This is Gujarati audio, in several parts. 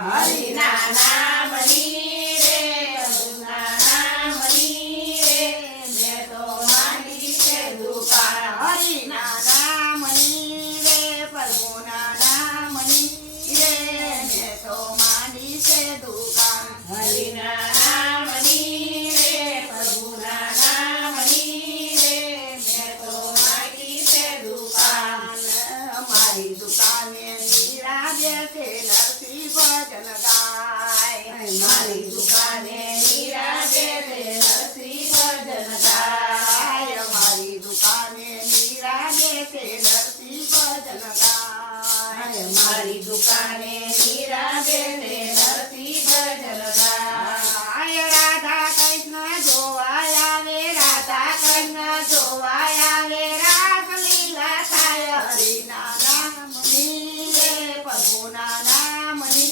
હરિના નામની રે પ્રભુના નામની રે મેં તો માંડી છે દુકાન હરિના નામની રે પ્રભુના નામની રે મેં તો માંડી છે દુકાન હરિના નામની રે પ્રભુના નામની રે મેં તો માંડી છે દુકાન મારી દુકાને નિરાજે છે નરસિંહ ભજન ગાય મારી દુકાને નિરાજે છે નરસિંહ ભજન ગાય મારી દુકાને નિરાજે છે નરસિંહ ભજન ગાય મારી દુકાને નિરાજે છે નરસિંહ ભજન ગાય રાધા કૃષ્ણ જોવા આવે રાધા કૃષ્ણ જોવા આવે રાસલીલા થાય હરિના નામની રે પ્રભુના નામની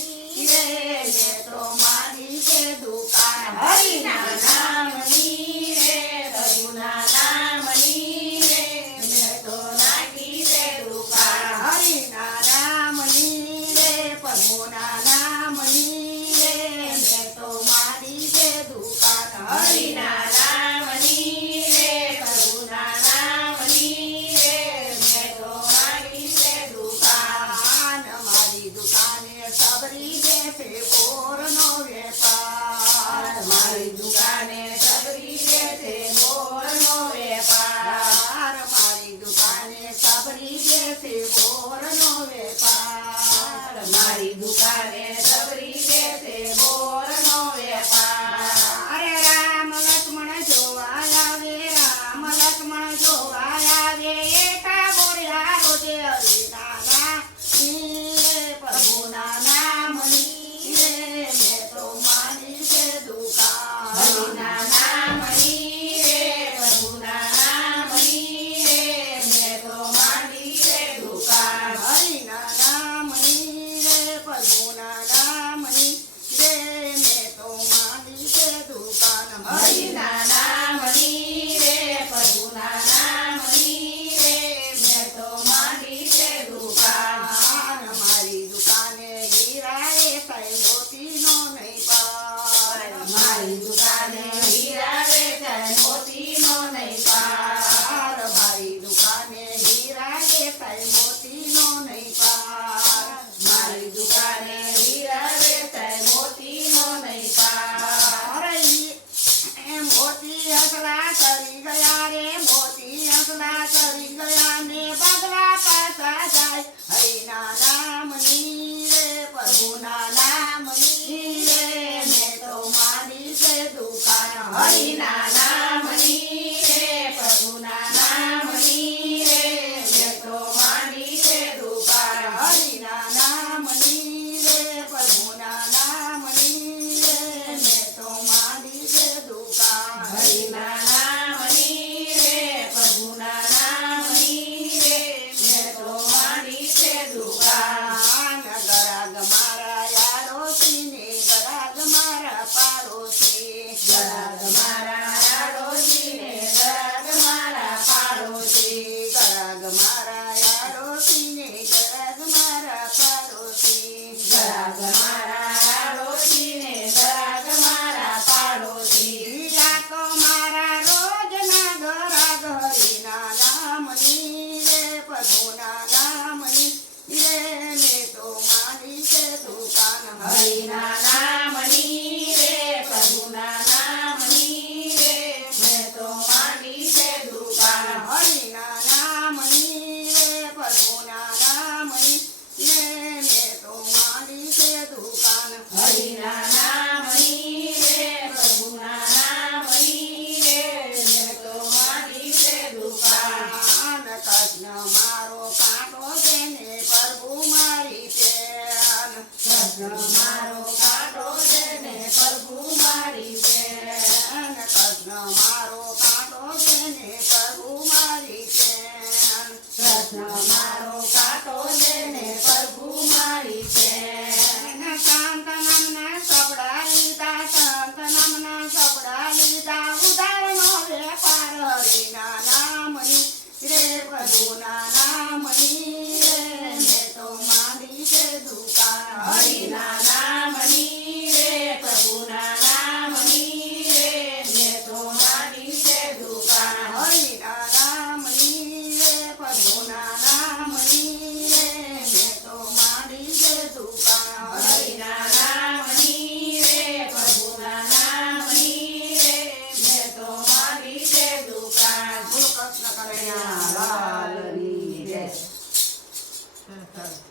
રે મેં તો મારી છે દુકાન હરિના નામની રે પ્રભુના નામની રે મેં તો નાખી છે દુકાન હરિના નામની રે પ્રભુના નામની રે મેં તો મારી છે દુકાન હરિના નામની રે પ્રભુના નામની રે મેં તો નાખી છે દુકાન મારી દુકાને સબરી દેશે બોરનો વેપાર મારી દુકાને સબરી દે છે બોરનો વેપાર મારી દુકાને સબરી દેશે બોરનો વેપાર મારી દુકાને સબરી દે છે બોરનો વેપાર અરે રામ લક્ષ્મણ જોવા આવે રામ લક્ષ્મણ જોવા આવે એકા બોલ્યા રોજે હરિના નામની રે પ્રભુના નામની રે મેં તો માની છે દુકાન હરિના નામની રે પ્રભુના નામની રે મેં તો માંડી છે દુકાન હરિના નામની રે પ્રભુના નામની રે મેં તો માની છે દુકાન હરિના નામની રે પ્રભુના નામની રે મેં તો માંડી છે દુકાન મારી દુકાને હીરા એ કઈ મોતીનો નહીં પાર મારી દુકાને હીરા વેચાય મોતીનો નહીં પાર મારી દુકાને હીરા એ કઈ મોતીનો નહીં પાર મારી દુકાને હીરા વેચાય મોતીનો નહીં પાર અરે મોતી હસલા કરી ગયા રે મોતી હસલા કરી ગયા ને બગલા પાછા જાય હરિના નામની રે પ્રભુના નામની રે મેં તો મારી છે દુકાન હરિના નામ